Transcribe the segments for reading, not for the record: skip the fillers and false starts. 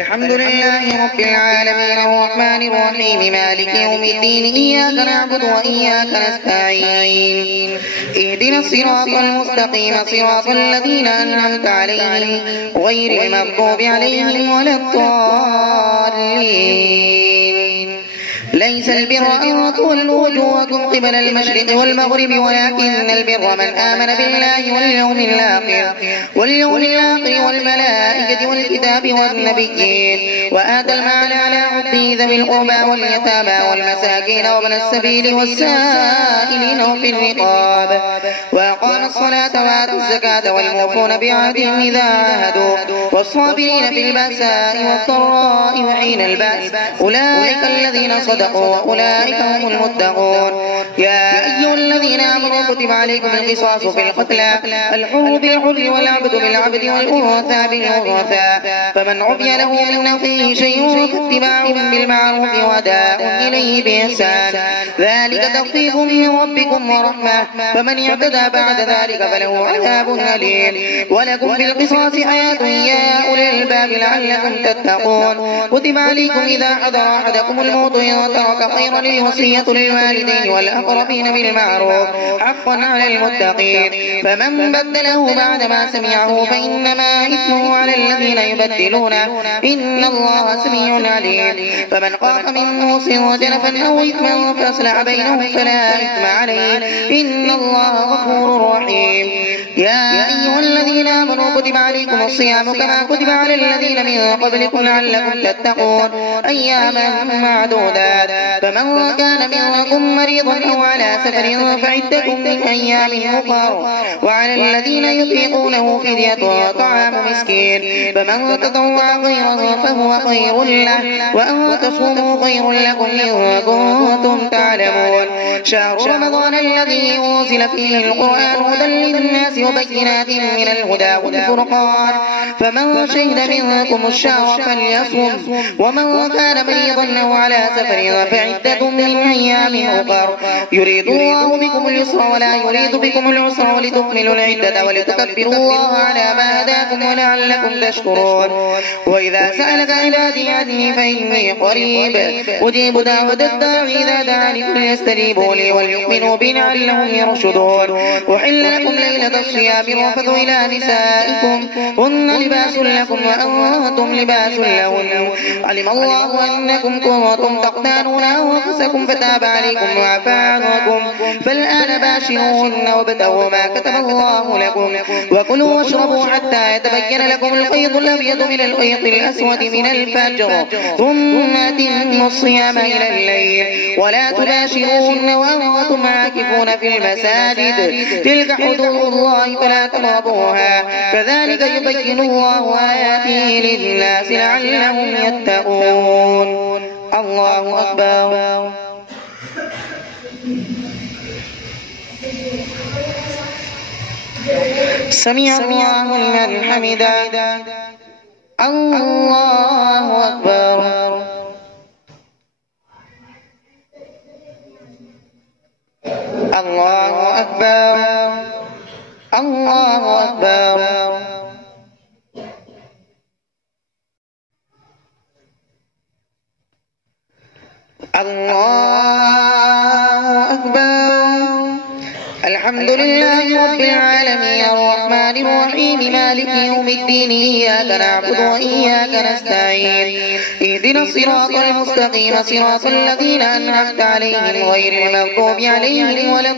الحمد لله رب العالمين الرحمن الرحيم مالك يوم الدين إياك نعبد وإياك نستعين اهدنا الصراط المستقيم صراط الذين أنعمت عليهم غير المغضوب عليهم ولا الضالين. ليس البر أن تولوا وجوهكم قبل المشرق والمغرب ولكن البر من آمن بالله واليوم الآخر والملائكة والكتاب والنبيين وآتى المال على حبه ذوي القربى واليتامى والمساكين وابن السبيل والسائلين وفي الرقاب وأقام الصلاة وآتوا الزكاة والموفون بعهدهم إذا عاهدوا والصابرين في البأساء والضراء وحين البأس أولئك الذين صدقوا وأولئك هم المتقون. يا أيها الذين آمنوا كتب عليكم القصاص في القتلى الحر بالحر والعبد بالعبد والأنثى بالأنثى فمن عفي له من أخيه شيء فاتباع بالمعروف وأداء إليه بإحسان ذلك تخفيف من ربكم ورحمة فمن اعتدى بعد ذلك فله عذاب أليم. ولكم في القصاص حياة يا أولي الألباب لعلكم تتقون. كتب عليكم إذا حضر أحدكم الموت إن ترك خيرا الوصية للوالدين والأقربين بالمعروف حقا على المتقين فمن بدله بعدما سمعه فإنما إثمه على الذين يبدلونه إن الله سميع عليم. فمن خاف من موص جنفا أو إثما فأصلح بينهم فلا إثم عليه إن الله غفور رحيم. يا أيها الذين آمنوا كتب عليكم الصيام كما كتب على الذين من قبلكم لعلكم تتقون أياما معدودات فمن كان منكم مريضا أو على سفر فعدة من أيام أخر وعلى الذين يطيقونه فدية طعام مسكين فمن تطوع خيرا فهو خير له وأن تصوموا خير لكم إن كنتم تعلمون. شهر رمضان الذي أنزل فيه القرآن هدى للناس وبينات من الهدى والفرقان فمن شهد منكم الشهر فليصم ومن كان مريضا أو على سفر فعدة من أيام أخر يريد الله بكم اليسر ولا يريد بكم العسر ولتكملوا العدة ولتكبروا الله على ما هداكم ولعلكم تشكرون. وإذا سألك عبادي عني فإني قريب أجيب دعوة الداعي إذا دعاني فليستجيبوا لي وليؤمنوا بي لعلهم يرشدون. وحل لكم ليلة الصيام الرفث إلى نسائكم هن لباس لكم وأنتم لباس لهن علم الله أنكم كنتم تختانون أنفسكم فتاب عليكم وعفى عنكم فالآن باشروهن وابتغوا ما كتب الله لكم وكلوا واشربوا حتى يتبين لكم الخيط الأبيض من الخيط الأسود من الفجر ثم أتموا الصيام إلى الليل ولا تباشروهن وأنتم عاكفون في المساجد تلك حدود الله فلا تقربوها كذلك يبين الله آياته للناس لعلهم يتقون. الله أكبر. سمع الله لمن حمده. الله أكبر. الله أكبر. الله أكبر. الله أكبر. الحمد لله رب العالمين الرحمن الرحيم مالك يوم الدين إياك نعبد وإياك نستعين اهدنا الصراط المستقيم صراط الذين أنعمت عليهم غير المغضوب عليهم ولا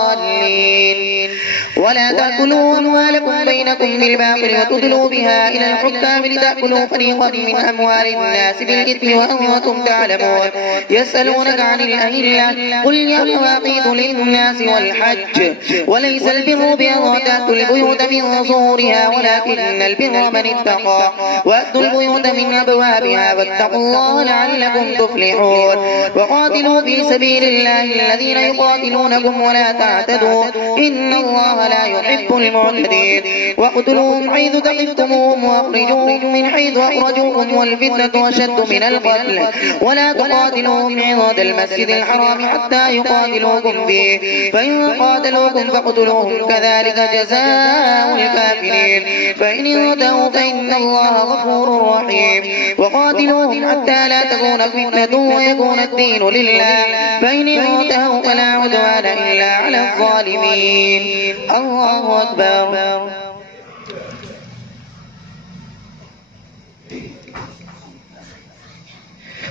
الضالين. ولا تأكلوا أموالكم بينكم بالباطل وتدلوا بها إلى الحكام لتأكلوا فريقا من أموال الناس بالإثم وأنتم تعلمون. يسألونك عن الأهلة قل هي مواقيت للناس والحج وليس البر بأن تأتوا البيوت من ظهورها ولكن البر من اتقى وأتوا البيوت من أبوابها واتقوا الله لعلكم تفلحون. وقاتلوا في سبيل الله الذين يقاتلونكم ولا تعتدوا إن الله لا يحب المعتدين. واقتلوهم حيث ثقفتموهم وأخرجوهم من حيث أخرجوكم والفتنة أشد من القتل ولا تقاتلوهم عند المسجد الحرام حتى يقاتلوكم فيه فإن قاتلوكم فاقتلوهم كذلك جزاء جزاء الكافرين فإن انتهوا فإن الله غفور رحيم وقاتلوهم حتى لا تكون فتنة ويكون الدين لله فإن انتهوا فلا عدوان إلا على الظالمين. الله أكبر.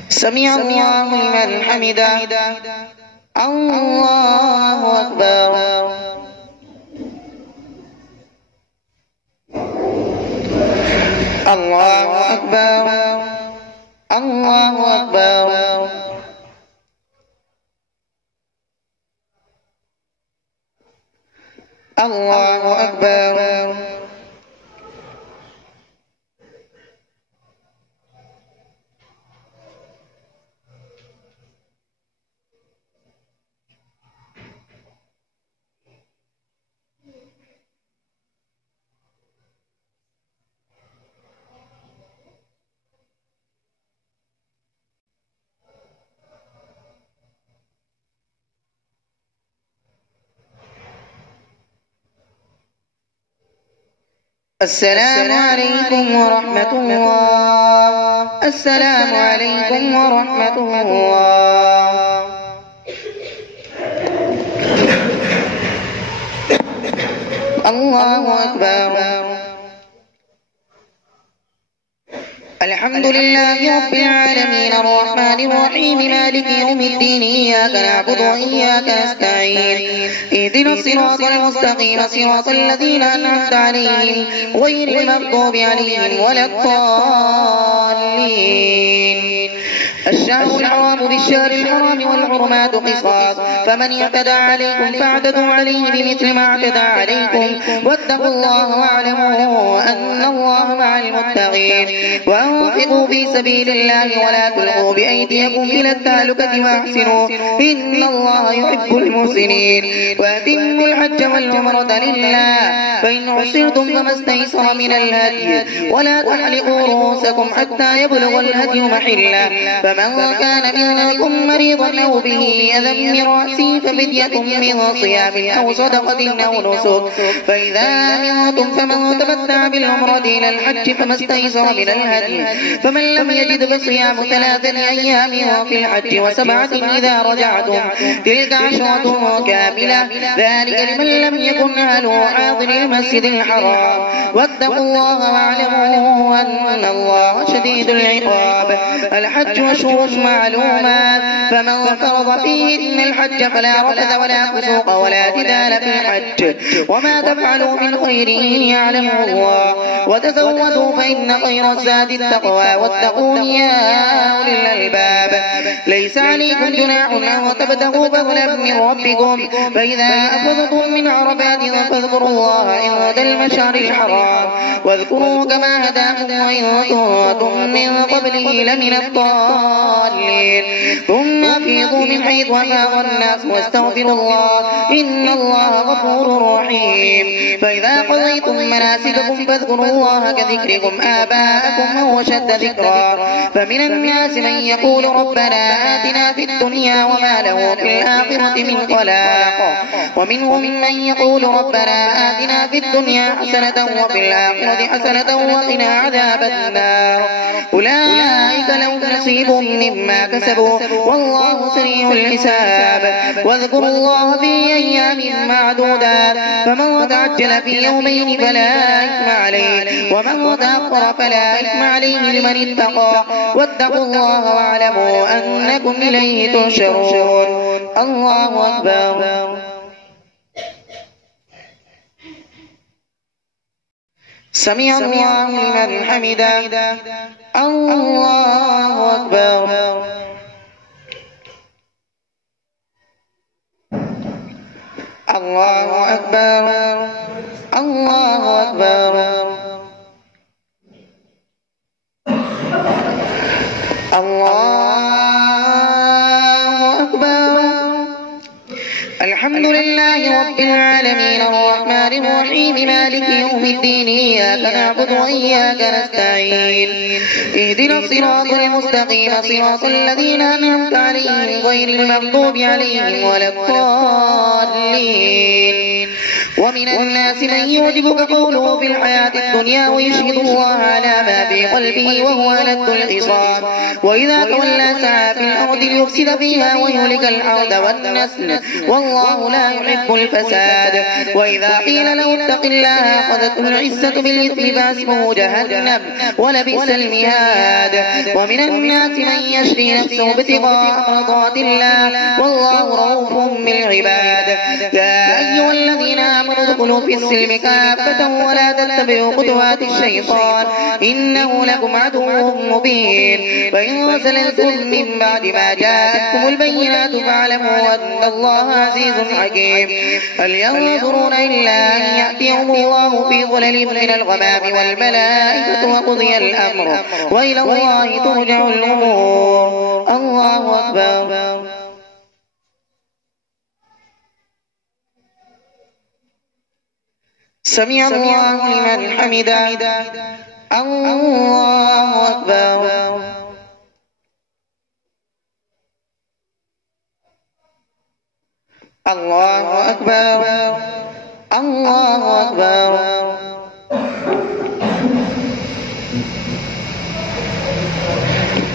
سمع الله لمن حمده. الله أكبر. الله أكبر. الله أكبر. الله أكبر. السلام عليكم ورحمة الله. السلام عليكم ورحمة الله. الله أكبر. الحمد لله رب العالمين الرحمن الرحيم مالك يوم الدين إياك نعبد وإياك نستعين اهدنا الصراط المستقيم صراط الذين أنعمت عليهم غير المغضوب عليهم ولا الضالين. الشهر الحرام بالشهر الحرام والحرمات قصاص فمن اعتدى عليكم فاعتدوا عليه بمثل ما اعتدى عليكم واتقوا الله واعلموا أن الله مع المتقين وأنفقوا في سبيل الله ولا تلقوا بأيديكم إلى التهلكة وأحسنوا إن الله يحب المحسنين وأتموا الحج والعمرة لله فإن عسرتم فما استيسر من الهدي ولا تحلقوا رؤوسكم حتى يبلغ الهدي محله فمن كان منكم مريضا أو به أذى من رأسه ففدية من صيام أو صدقة أو نسك فإذا أمنتم فمن تمتع بالعمرة إلى الحج فما استيسر من الهدي فمن لم يجد فصيام 3 أيام في الحج و7 إذا رجعتم تلك 10 كاملة ذلك لمن لم يكن أهله حاضر المسجد الحرام واتقوا الله واعلموا أن الله شديد العقاب. الحج أشهر معلومات فمن فرض فيهن الحج فلا رفث ولا فسوق ولا جدال في الحج وما تفعلوا من خير يعلمه الله وتزودوا فإن خير الزاد التقوى واتقون يا أولي الألباب. ليس عليكم جناح أن تبتغوا فضلا من ربكم فإذا أفضتم من عرفات فاذكروا الله عند المشعر الحرام واذكروا كما هداكم وإن كنتم من قبله لمن الضالين ثم أفيضوا من حيث أفاض الناس واستغفروا الله إن الله غفور رحيم. فإذا قضيتم مناسككم فاذكروا الله كذكركم آباءكم أو أشد ذكرا فمن الناس من يقول ربنا آتنا في الدنيا وما له في الآخرة من خلاق ومنهم من يقول ربنا آتنا في الدنيا حسنة وفي الآخرة حسنة وقنا عذاب النار أولئك لهم نصيب مما كسبوا والله سريع الحساب. واذكروا الله في أيام معدودات فمن تعجل في يومين فلا إثم عليه ومن تأخر فلا إثم عليه لمن اتقى واتقوا الله واعلموا أنكم إليه تحشرون. الله أكبر. سمع الله لمن حمده. الله أكبر. الله أكبر. الله أكبر. الله أكبر. الحمد لله رب العالمين الرحمن الرحيم مالك يوم الدين إياك نعبد وإياك نستعين اهدنا الصراط المستقيم صراط الذين أنعمت عليهم غير المغضوب عليهم ولا الضالين ومن الناس من يعجبك قوله في الحياة الدنيا ويشهد الله على ما في قلبه وهو ألد الخصام وإذا تولى سعى في الأرض ليفسد فيها ويهلك الحرث والنسل والله لا يحب الفساد وإذا قيل له اتق الله أخذته العزة بالإثم فحسبه جهنم ولبئس المهاد ومن الناس من يشري نفسه ابتغاء مرضات الله والله رؤوف بالعباد يا أيها الذين آمنوا ادخلوا في السلم كافة ولا تتبعوا خطوات الشيطان إنه لكم عدو مبين فإن زللتم من بعد ما جاءتكم البينات فاعلموا أن الله عزيز حكيم هل ينظرون إلا أن يأتيهم الله في ظلل من الغمام والملائكة وقضي الأمر وإلى الله ترجع الأمور الله أكبر سمع الله لمن حمده الله أكبر الله أكبر الله أكبر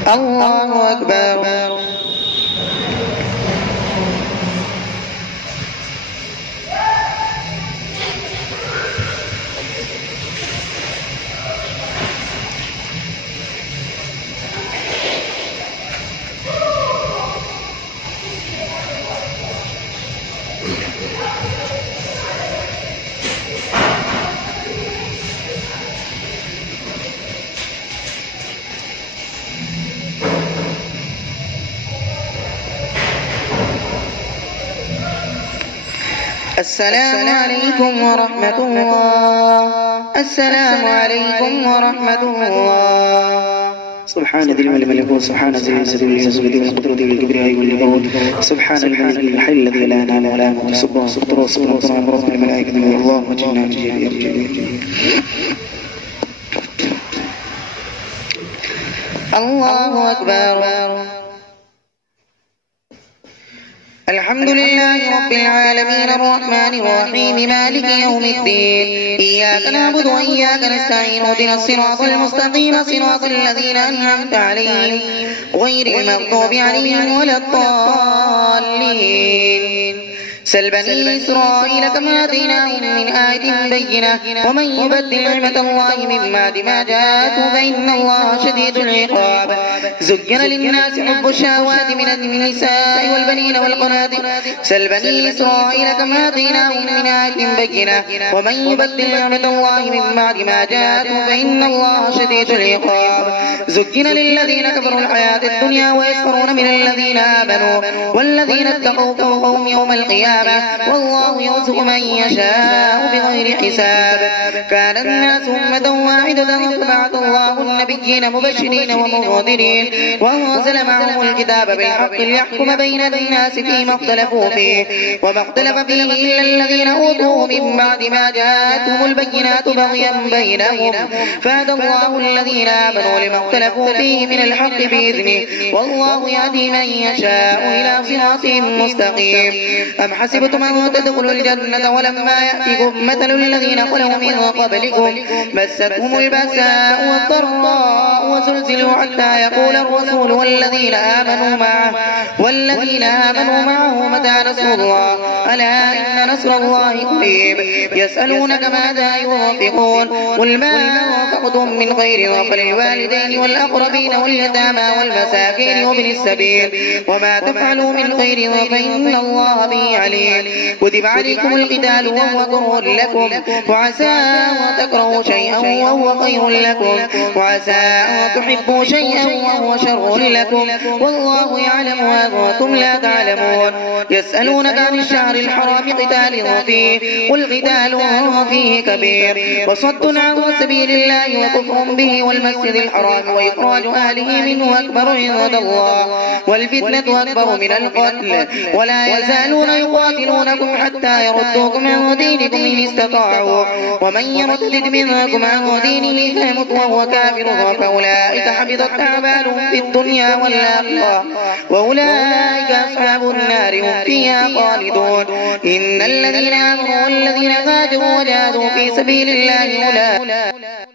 الله أكبر السلام عليكم ورحمة الله السلام عليكم ورحمة الله سبحان ذي الملك سبحان ذي العزة والعزة والقدرة والكبرياء والجبروت سبحان الملك الحي الذي لا ينام ولا يموت سبحان القدوس والسلام رب الملائكة والله وجنات الله أكبر الحمد لله رب العالمين الرحمن الرحيم مالك يوم الدين إياك نعبد وإياك نستعين اهدنا الصراط المستقيم صراط الذين أنعمت عليهم غير المغضوب عليهم ولا الضالين سل بني إسرائيل كما آتيناهم من آية بينة ومن يبدل نعمة الله من بعد ما جاءته فإن الله شديد العقاب زين للناس حب الشهوات من النساء والبنين والقناطر سل بني إسرائيل كما آتيناهم من آية بينة ومن يبدل نعمة الله من بعد ما جاءته فإن الله شديد العقاب زين للذين كفروا الحياة الدنيا ويسخرون من الذين آمنوا والذين اتقوا فوقهم يوم القيامة والله يرزق من يشاء بغير حساب كان الناس أمة واحدة فبعث الله النبيين مبشرين ومنذرين وأنزل معهم الكتاب بالحق ليحكم بين الناس فيما اختلفوا فيه وما اختلف فيه إلا الذين أوتوه من بعد ما جاءتهم البينات بغيا بينهم فهدى الله الذين آمنوا لما اختلفوا فيه من الحق بإذنه والله يهدي من يشاء إلى صراط مستقيم أم حسبتم أن تدخلوا الجنة ولما يأتكم مثل الذين خلوا من قبلكم مستهم البأساء والضراء وزلزلوا حتى يقول الرسول والذين آمنوا معه متى نصر الله ألا إن نصر الله قريب يسألونك ماذا ينفقون قل ما أنفقتم من خير فللوالدين والأقربين واليتامى والمساكين وابن السبيل وما تفعلوا من خير فإن الله به عليم كتب عليكم القتال وهو كره لكم وعسى أن تكرهوا شيئا وهو خير لكم وعسى أن تحبوا شيئا وهو شر لكم والله يعلم وأنتم لا تعلمون يسألونك عن الشهر الحرام قتال فيه قل قتال فيه كبير وصد عن سبيل الله وكفر به والمسجد الحرام وإخراج أهله منه أكبر عند الله والفتنة أكبر من القتل ولا يزالون يقاتلونكم حتى يردوكم عن دينكم إن استطاعوا ومن يرتد منكم عن دينه فيمت وهو كافر فأولئك حبطت أعمالهم أعمالهم في الدنيا والآخرة وأولئك أصحاب النار هم فيها خالدون. إن الذين آمنوا والذين هاجروا وجاهدوا في سبيل الله أولئك